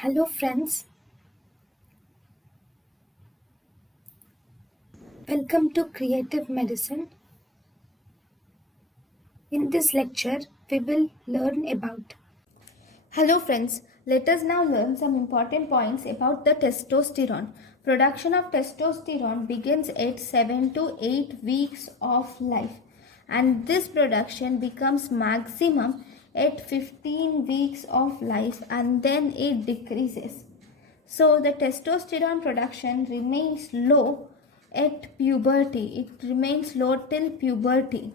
Hello friends, welcome to Creative Medicine. In this lecture, we will learn about. Hello friends, let us now learn some important points about the testosterone. Production of testosterone begins at 7 to 8 weeks of life, and this production becomes maximum at 15 weeks of life, and then it decreases. So the testosterone production remains low at puberty. It remains low till puberty.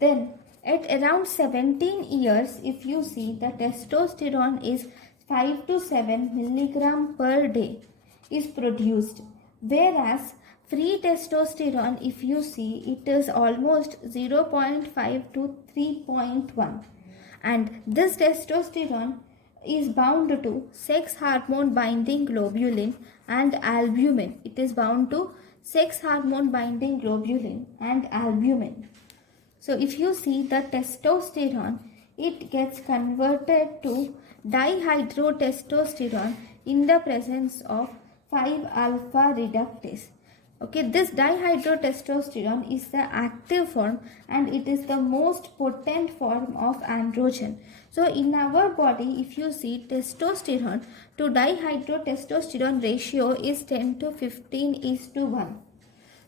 Then at around 17 years, if you see, the testosterone is 5 to 7 milligram per day is produced, whereas free testosterone, if you see, it is almost 0.5 to 3.1, and this testosterone is bound to sex hormone binding globulin and albumin. It is bound to sex hormone binding globulin and albumin. So if you see the testosterone, it gets converted to dihydrotestosterone in the presence of 5-alpha reductase. Okay, this dihydrotestosterone is the active form and it is the most potent form of androgen. So in our body, if you see, testosterone to dihydrotestosterone ratio is 10 to 15:1.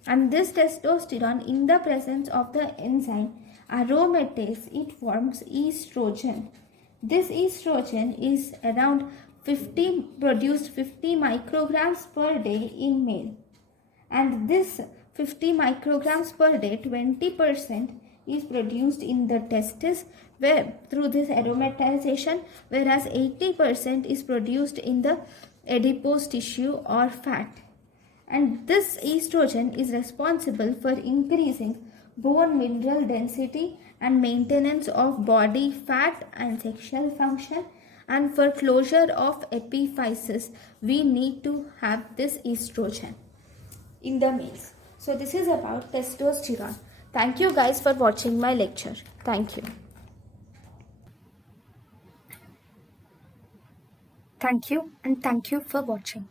And this testosterone, in the presence of the enzyme aromatase, it forms estrogen. This estrogen is around 50 micrograms per day in male, and this 50 micrograms per day, 20% is produced in the testis where through this aromatization, whereas 80% is produced in the adipose tissue or fat. And this estrogen is responsible for increasing bone mineral density and maintenance of body fat and sexual function, and for closure of epiphysis we need to have this estrogen in the males. So this is about testosterone. Thank you guys for watching my lecture. Thank you. Thank you and thank you for watching.